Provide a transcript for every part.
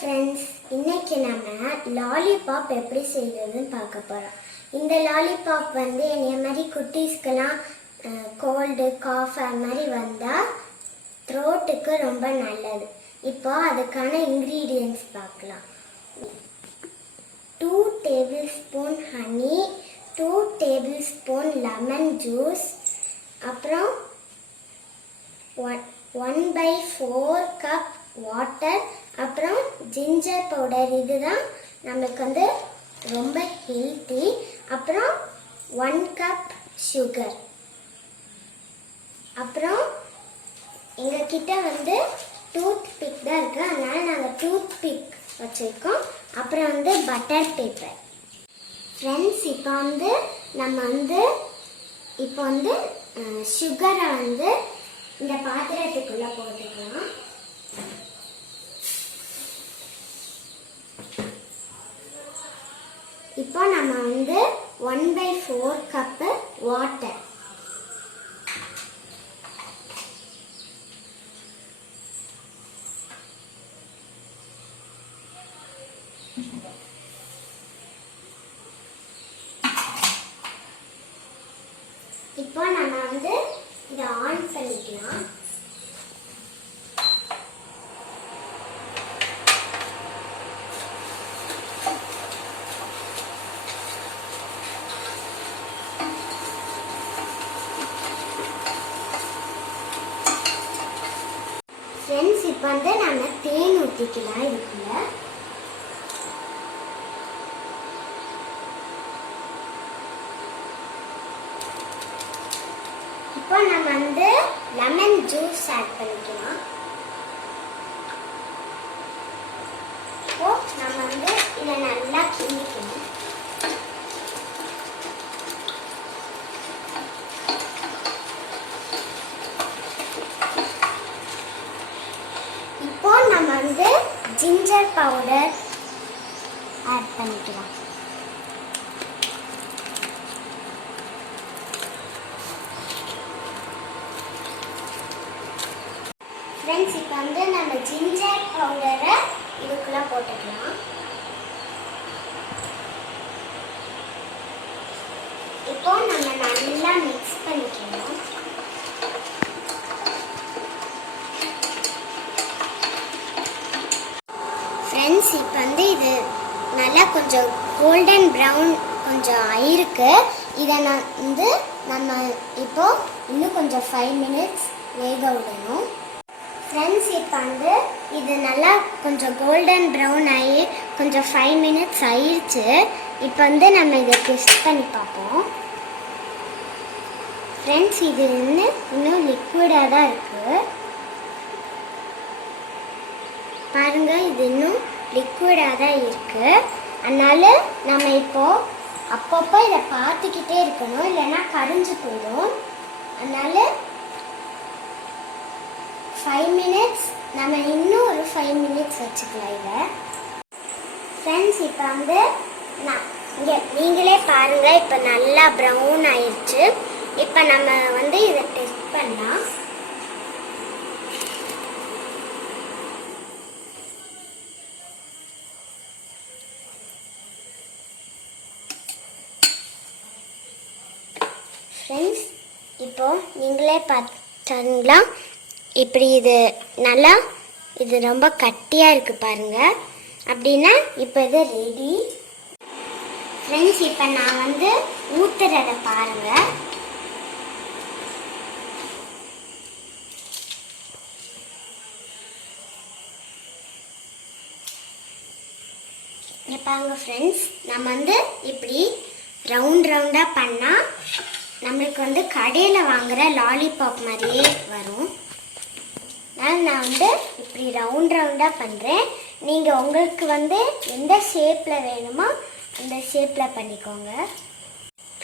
Friends, இன்னைக்கு நம்ம lollipop எப்படி செய்யறதுன்னு பார்க்க போகிறோம். இந்த லாலிபாப் என்னைய மாதிரி குட்டீஸ்க்கெல்லாம் கோல்டு காஃப் அது மாதிரி வந்தால் த்ரோட்டுக்கு ரொம்ப நல்லது. இப்போ அதுக்கான இன்க்ரீடியன்ட்ஸ் பார்க்கலாம். 2 tablespoon honey, 2 tablespoon lemon juice, அப்புறம் 1/4 கப் வாட்டர், அப்புறம் ஜிஞ்சர் பவுடர். இதுதான் நமக்கு ரொம்ப ஹெல்த்தி. அப்புறம் 1 கப் சுகர். அப்புறம் எங்ககிட்ட டூத் பிக் தான் இருக்குது, அதனால் நாங்கள் டூத் பிக் வச்சுருக்கோம். அப்புறம் பட்டர் பேப்பர். ஃப்ரெண்ட்ஸ், இப்போ நம்ம சுகரை இந்த பாத்திரத்துக்குள்ளே போட்டுக்கலாம். இப்போ நம்ம 1/4 கப்பு வாட்டர், இப்போ நம்ம இதை ஆன் பண்ணிக்கலாம். ஃப்ரெண்ட்ஸ், இப்போ நம்ம தேன் ஊற்றிக்கலாம் இதுக்குள்ள. இப்போ நம்ம லெமன் ஜூஸ் ஆட் பண்ணிக்கலாம். இப்போ நம்ம இதை நல்லா கிண்டிக்கணும். இப்போ நம்ம ஜிஞ்சர் பவுடர் ஆட் பண்ணிக்கலாம். ஃப்ரெண்ட்ஸ், இப்போ நம்ம ஜிஞ்சர் பவுடரை இதுக்குள்ளே போட்டுக்கலாம். இப்போ நம்ம நல்லா மிக்ஸ் பண்ணிக்கலாம். ஃப்ரெண்ட்ஸ், இப்போ இது நல்லா கொஞ்சம் கோல்டன் ப்ரௌன் கொஞ்சம் ஆயிருக்கு. இதை நம்ம இப்போ இன்னும் கொஞ்சம் 5 மினிட்ஸ் வேக விடணும். ஃப்ரெண்ட்ஸ், இப்போ இது நல்லா கொஞ்சம் கோல்டன் ப்ரௌன் ஆகி கொஞ்சம் 5 மினிட்ஸ் ஆயிடுச்சு. இப்போ நம்ம இதை டெஸ்ட் பண்ணி பார்ப்போம். ஃப்ரெண்ட்ஸ், இது இன்னும் லிக்விடாக தான் இருக்குது. பாருங்க, இது இன்னும் லிக்விடாக தான் இருக்குது. அதனால நம்ம இப்போது அப்பப்போ இதை பார்த்துக்கிட்டே இருக்கணும், இல்லைன்னா கரிஞ்சு போயிடும். அதனால 5 மினிட்ஸ், நம்ம இன்னும் ஒரு 5 மினிட்ஸ் வச்சுக்கலாம் இதை. ஃப்ரெண்ட்ஸ், இப்போ இங்கே நீங்களே பாருங்கள், இப்போ நல்லா ப்ரௌன் ஆயிடுச்சு. இப்போ நம்ம இதை டெஸ்ட் பண்ணலாம். ஃப்ரெண்ட்ஸ், இப்போ நீங்களே பார்த்தீங்களா, இப்படி இது ரொம்ப கட்டியாக இருக்குது பாருங்கள். அப்படின்னா இப்போ இது ரெடி. ஃப்ரெண்ட்ஸ், இப்போ நான் ஊற்றுறத பாருங்கள். பாருங்க ஃப்ரெண்ட்ஸ், நம்ம இப்படி ரவுண்டாக பண்ணால் நம்மளுக்கு கடையில் வாங்குகிற லாலிபாப் மாதிரியே வரும். அதனால் நான் இப்படி ரவுண்டாக பண்ணுறேன். நீங்கள் உங்களுக்கு எந்த ஷேப்பில் வேணுமோ அந்த ஷேப்பில் பண்ணிக்கோங்க.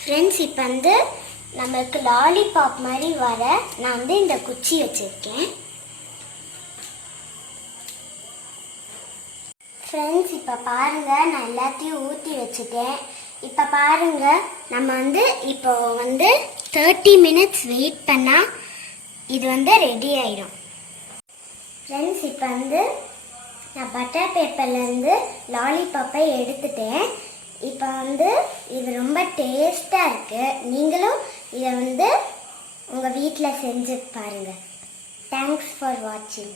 ஃப்ரெண்ட்ஸ், இப்போ நம்மளுக்கு லாலிபாப் மாதிரி வர நான் இந்த குச்சி வச்சுருக்கேன். ஃப்ரெண்ட்ஸ், இப்போ பாருங்கள், நான் எல்லாத்தையும் ஊற்றி வச்சுட்டேன். இப்போ பாருங்கள், நம்ம இப்போ 30 மினிட்ஸ் வெயிட் பண்ணால் இது ரெடி ஆயிடும். ஃப்ரெண்ட்ஸ், இப்போ நான் பட்டர் பேப்பர்லேருந்து லாலிபாப்பை எடுத்துட்டேன். இப்போ இது ரொம்ப டேஸ்ட்டாக இருக்குது. நீங்களும் இதை உங்கள் வீட்டில் செஞ்சு பாருங்கள். தேங்க்ஸ் ஃபார் வாட்சிங்.